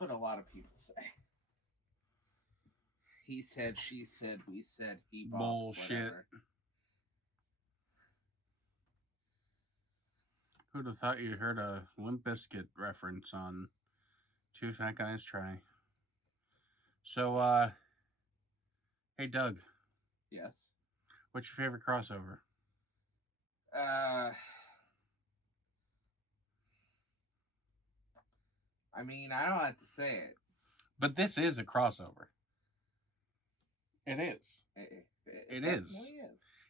what a lot of people say. He said, she said, we said, he bought. Bullshit. Whatever. Who'd have thought you heard a Limp Bizkit reference on Two Fat Guys Try? So, hey Doug. Yes. What's your favorite crossover? I mean, I don't have to say it. But this is a crossover. It is. It is.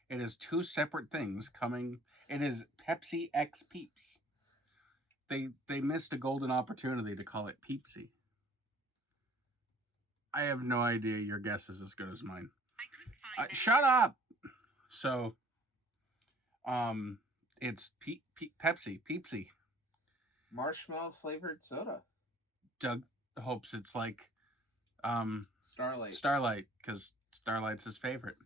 It is two separate things coming. It is Pepsi x Peeps. They missed a golden opportunity to call it Peepsy. I have no idea. Your guess is as good as mine. Shut up! So, it's Pepsi, Peepsy. Marshmallow flavored soda. Doug hopes it's like, Starlight, because Starlight's his favorite.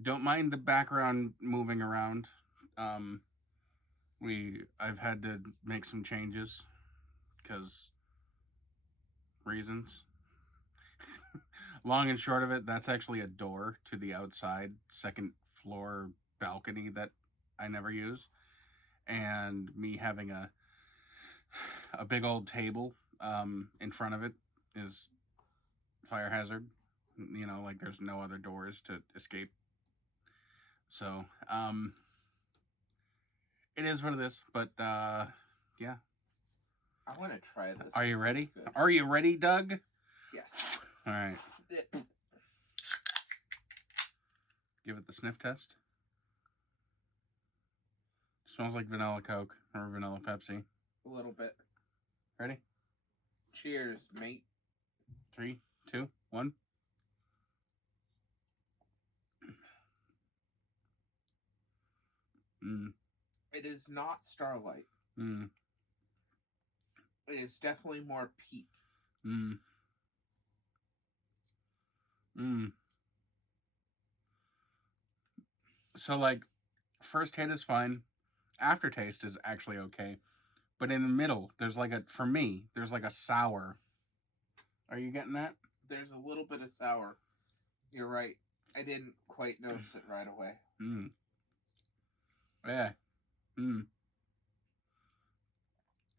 Don't mind the background moving around. I've had to make some changes because reasons. Long and short of it, that's actually a door to the outside second floor balcony that I never use, and me having a big old table in front of it is fire hazard. You know, like there's no other doors to escape. So, it is what it is, but yeah. I want to try this. Are you ready? Are you ready, Doug? Yes. All right. Give it the sniff test. Smells like vanilla Coke or vanilla Pepsi. A little bit. Ready? Cheers, mate. 3, 2, 1. It is not Starlight. It is definitely more Peep. So, like, first hit is fine. Aftertaste is actually okay. But in the middle, there's like for me, there's like a sour. Are you getting that? There's a little bit of sour. You're right. I didn't quite notice it right away. Yeah.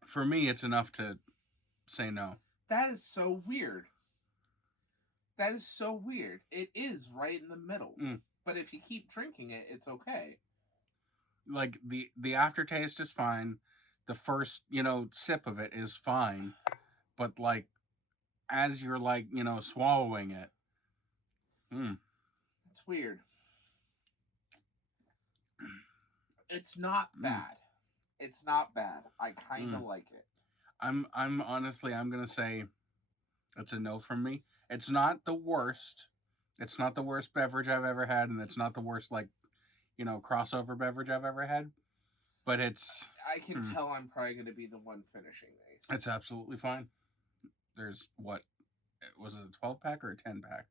For me, it's enough to say no. That is so weird. That is so weird. It is right in the middle. But if you keep drinking it, it's okay. Like, the aftertaste is fine. The first, sip of it is fine. But, like, as you're, like, swallowing it. It's weird. It's not bad. It's not bad. I kind of like it. I'm honestly, I'm going to say it's a no from me. It's not the worst. It's not the worst beverage I've ever had, and it's not the worst, like, crossover beverage I've ever had. But it's... I can tell I'm probably going to be the one finishing these. It's absolutely fine. There's, what? Was it a 12-pack or a 10-pack?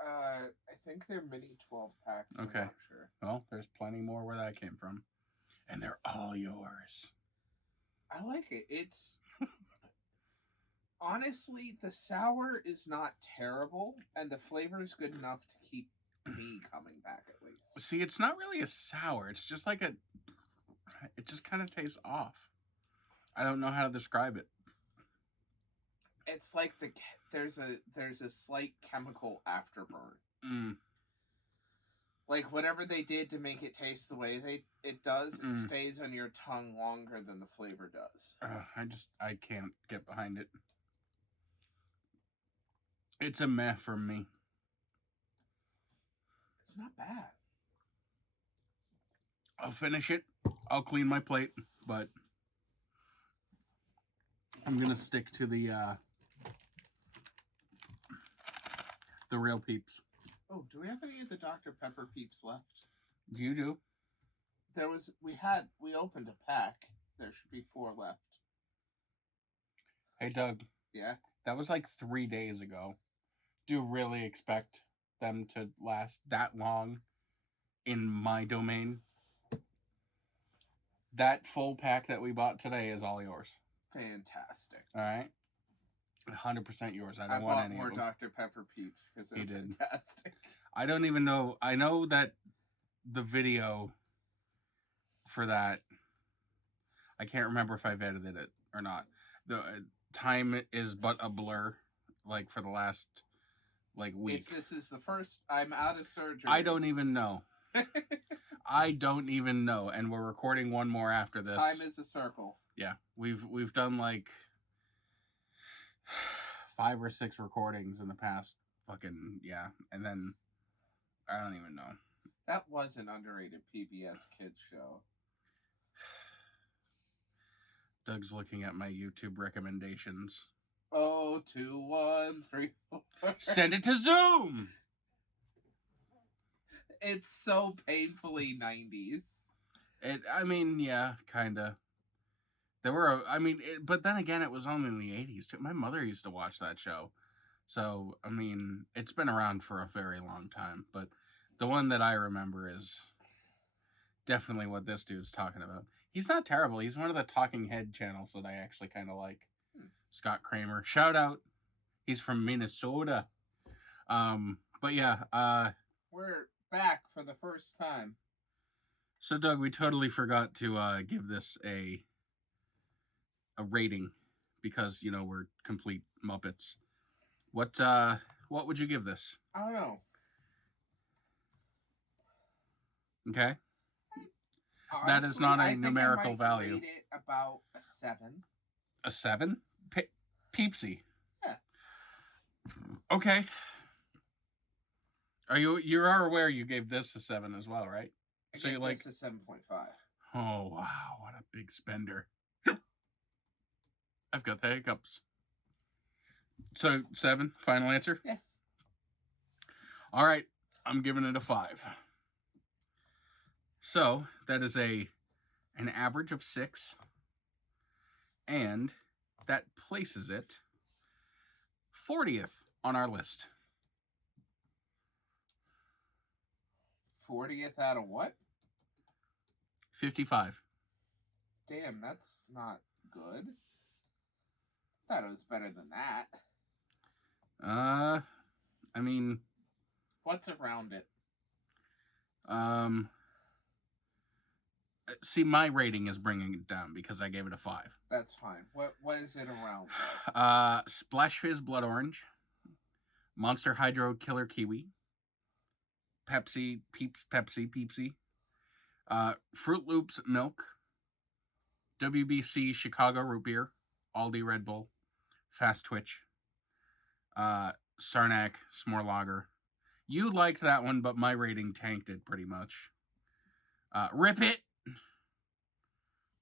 I think they're mini 12-packs. Okay. I'm not sure. Well, there's plenty more where that came from. And they're all yours. I like it. It's... Honestly, the sour is not terrible, and the flavor is good enough to keep me coming back at least. See, it's not really a sour. It's just like it just kind of tastes off. I don't know how to describe it. It's like there's a slight chemical afterburn. Like whatever they did to make it taste the way it does, it stays on your tongue longer than the flavor does. I can't get behind it. It's a meh for me. It's not bad. I'll finish it. I'll clean my plate, but I'm gonna stick to the real Peeps. Oh, do we have any of the Dr. Pepper Peeps left? You do. We opened a pack. There should be 4 left. Hey, Doug. Yeah? That was like 3 days ago. Do you really expect them to last that long in my domain? That full pack that we bought today is all yours. fantastic. All right. 100% yours. I don't I want bought any more of them. Dr. Pepper Peeps because they're fantastic. I don't even know. I know that the video for that, I can't remember if I've edited it or not. The time is but a blur, like for the last week. If this is the first, I'm out of surgery. I don't even know. I don't even know, and we're recording one more after this. Time is a circle. Yeah, we've done like 5 or 6 recordings in the past and then I don't even know. That was an underrated PBS kids show. Doug's looking at my YouTube recommendations. 0, 2, 1, 3, 4. Send it to Zoom! It's so painfully 90s. Yeah, kinda. There were, but then again, it was only in the 80s too. My mother used to watch that show. So, it's been around for a very long time. But the one that I remember is definitely what this dude's talking about. He's not terrible. He's one of the talking head channels that I actually kind of like. Scott Kramer. Shout out. He's from Minnesota. But yeah. We're back for the first time. So, Doug, we totally forgot to give this a rating because, we're complete Muppets. What would you give this? I don't know. Okay. Honestly, that is not a numerical value. Rate it about a 7. A 7? Peepsy. Yeah. Okay. You are aware you gave this a 7 as well, right? I gave this a 7.5. Oh wow, what a big spender. I've got the hiccups. So 7, final answer? Yes. All right, I'm giving it a 5. So that is an average of 6, and that places it 40th on our list. 40th out of what? 55. Damn, that's not good. I thought it was better than that. What's around it? See, my rating is bringing it down because I gave it a 5. That's fine. What is it around? Splash Fizz Blood Orange, Monster Hydro Killer Kiwi, Pepsi, Peeps, Pepsi, Peepsy, Fruit Loops Milk, WBC Chicago Root Beer, Aldi Red Bull, Fast Twitch, Sarnac S'more Lager. You liked that one, but my rating tanked it pretty much. Rip It,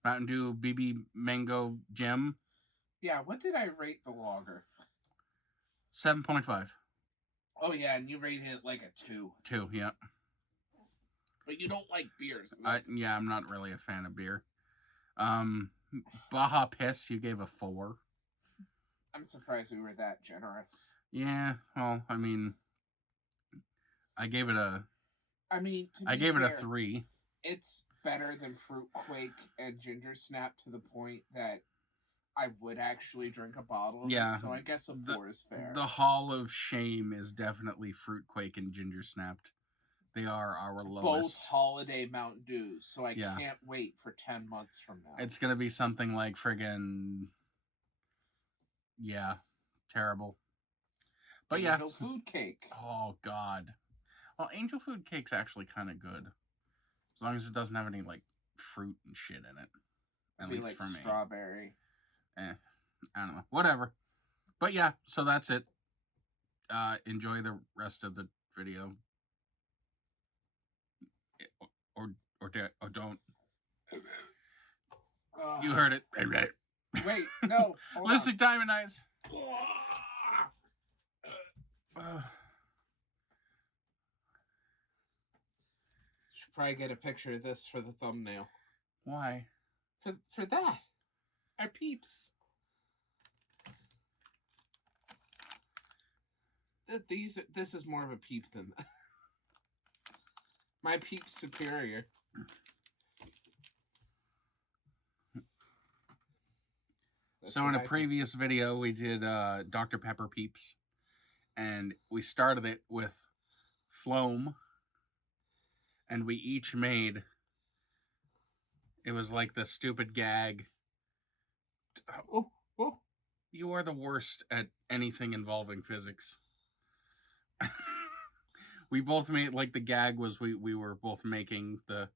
Mountain Dew BB Mango Gem. Yeah, what did I rate the lager? 7.5. Oh, yeah, and you rated it like a 2. 2, yeah. But you don't like beers. Yeah, I'm not really a fan of beer. Baja Piss, you gave a 4. I'm surprised we were that generous. Yeah, well, I gave it a... it a 3. It's better than Fruit Quake and Ginger Snap to the point that I would actually drink a bottle of it, so I guess a 4 is fair. The Hall of Shame is definitely Fruit Quake and Ginger Snapped. They are our lowest. Both holiday Mountain Dews, so I can't wait for 10 months from now. It's going to be something like friggin'... Yeah, terrible. But Angel Food Cake. Oh, God. Well, Angel Food Cake's actually kind of good. As long as it doesn't have any, fruit and shit in it. At least for me. Strawberry. I don't know. Whatever. But yeah, so that's it. Enjoy the rest of the video. Or don't. You heard it. Wait, no. Lucy Diamond Eyes. Should probably get a picture of this for the thumbnail. Why? For that. Our Peeps. This is more of a Peep than that. My Peep's superior. So in a previous video, we did Dr. Pepper Peeps, and we started it with Floam, and we each made, it was like the stupid gag. Oh, you are the worst at anything involving physics. We both made, like, the gag was we were both making the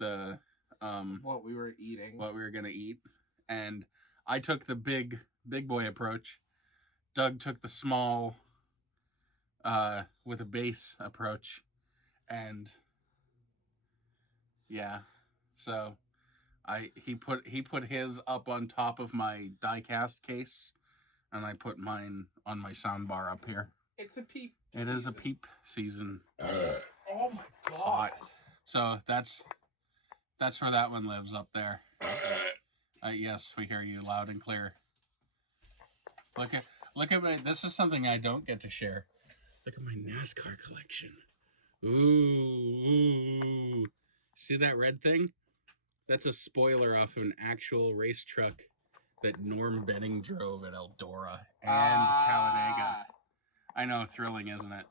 what we were eating, what we were gonna eat, and I took the big boy approach. Doug took the small with a base approach, and yeah, so he put his up on top of my die-cast case, and I put mine on my soundbar up here. It's a peep. It is a peep season. Oh my god! Hot. So that's where that one lives, up there. Yes, we hear you loud and clear. Look at my. This is something I don't get to share. Look at my NASCAR collection. Ooh. See that red thing? That's a spoiler off of an actual race truck that Norm Benning drove at Eldora and Talladega. I know, thrilling, isn't it?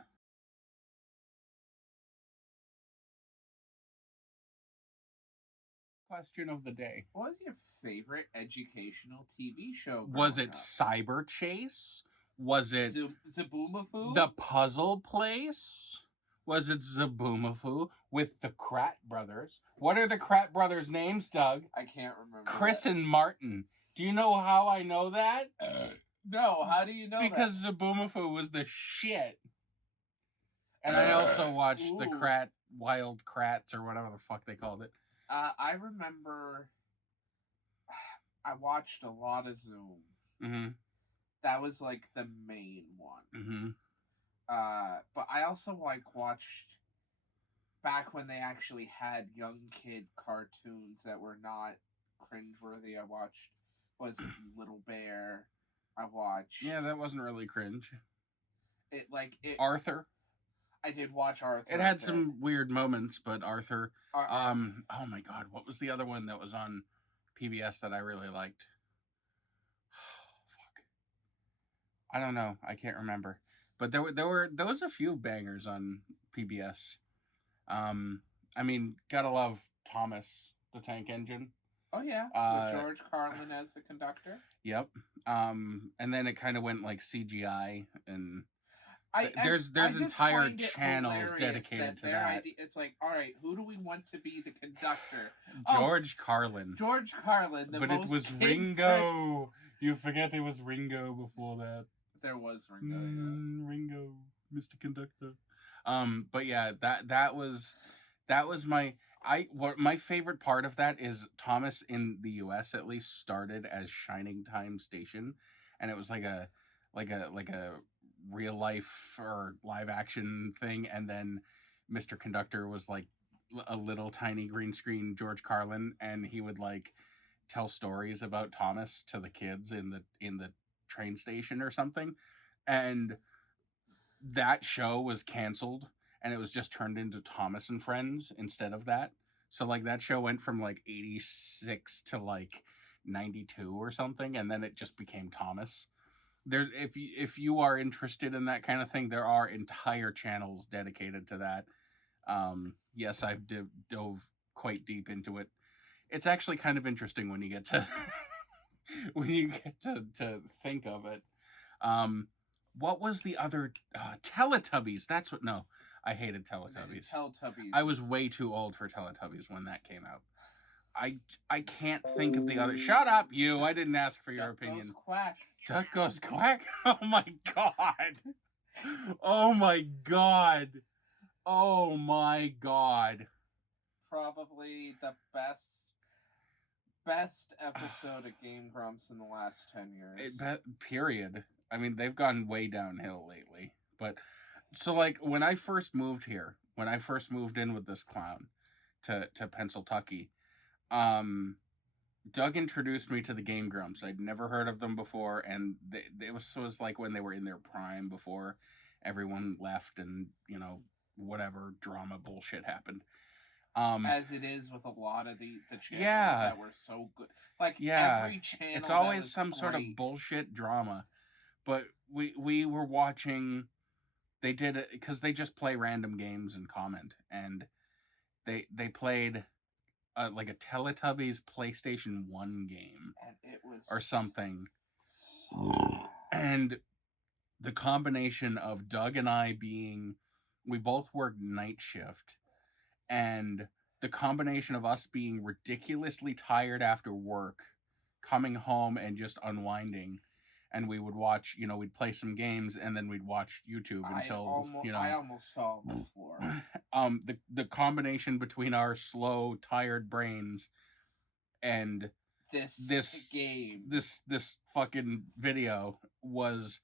Question of the day. What was your favorite educational TV show? Was it Cyber Chase? Was it Zaboomafoo? The Puzzle Place? Was it Zaboomafoo with the Krat brothers? What are the Krat brothers' names, Doug? I can't remember. Chris and Martin. Do you know how I know that? No, how do you know because that? Zaboomafoo was the shit. And I also watched the Wild Krats, or whatever the fuck they called it. I remember I watched a lot of Zoom. Mm-hmm. That was like the main one. Mm-hmm. But I also watched back when they actually had young kid cartoons that were not cringeworthy. I watched Little Bear. I watched. Yeah, that wasn't really cringe. It Arthur. I did watch Arthur. It had some weird moments, but Arthur. Oh my god, what was the other one that was on PBS that I really liked? Fuck. I don't know. I can't remember. But there was a few bangers on PBS. I mean, gotta love Thomas the Tank Engine. Oh yeah, with George Carlin as the conductor. Yep. And then it kind of went like CGI, and there's entire channels dedicated to that. It's like, all right, who do we want to be the conductor? George Carlin. George Carlin. But it was Ringo. You forget it was Ringo before that. There was Ringo. Ringo, Mr. Conductor. But yeah, that was my. My favorite part of that is Thomas, in the US at least, started as Shining Time Station, and it was like a real life or live action thing, and then Mr. Conductor was like a little tiny green screen George Carlin, and he would like tell stories about Thomas to the kids in the train station or something, and that show was canceled. And it was just turned into Thomas and Friends instead of that. So, like, that show went from, like, 86 to, like, 92 or something. And then it just became Thomas. If you are interested in that kind of thing, there are entire channels dedicated to that. Yes, I've dove quite deep into it. It's actually kind of interesting when you get to... to think of it. What was the other... Teletubbies. That's what... No. I hated Teletubbies. I was way too old for Teletubbies when that came out. I can't think of the other... Shut up, you! I didn't ask for your opinion. Duck goes quack. Duck goes quack? Oh my god! Oh my god! Oh my god! Probably the best episode of Game Grumps in the last 10 years. Period. I mean, they've gone way downhill lately, but... So, like, when I first moved here, when I first moved in with this clown to Pennsyltucky, Doug introduced me to the Game Grumps. I'd never heard of them before, and it was like when they were in their prime before everyone left and, you know, whatever drama bullshit happened. As it is with a lot of the channels that were so good. Like, every channel, it's always some sort of bullshit drama. But we were watching, they did it, because they just play random games and comment. And they played like a Teletubbies PlayStation 1 game. And it was... or something. So... And the combination of Doug and I being... we both worked night shift. And the combination of us being ridiculously tired after work, coming home and just unwinding, and we would watch, we'd play some games, and then we'd watch YouTube until, I almost fell on the floor. The combination between our slow, tired brains and this game, this fucking video was...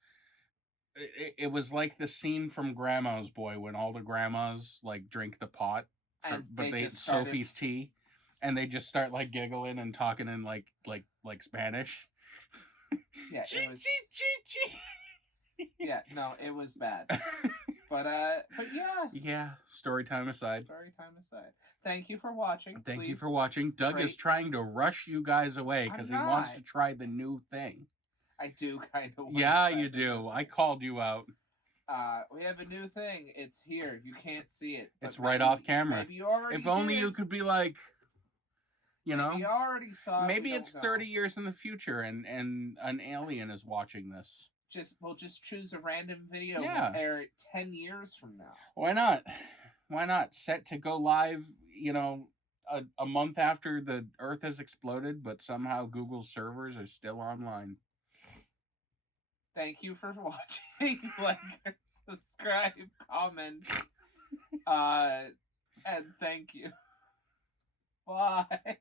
it was like the scene from Grandma's Boy when all the grandmas like drink the pot. But they Sophie's tea, and they just start like giggling and talking in like Spanish. Yeah, it was. Yeah, no, it was bad. But yeah. Yeah, story time aside. Thank you for watching. Thank you for watching. Doug is trying to rush you guys away because he wants to try the new thing. I do kind of. Yeah, you do. I called you out. We have a new thing. It's here. You can't see it. It's right off camera. Maybe you already If only you could be like, Maybe you already saw it. Maybe it's 30 years in the future and an alien is watching this. We'll just choose a random video. Yeah. We'll air it 10 years from now. Why not? Why not? Set to go live, a month after the Earth has exploded, but somehow Google's servers are still online. Thank you for watching. Like, subscribe, comment, and thank you. Bye.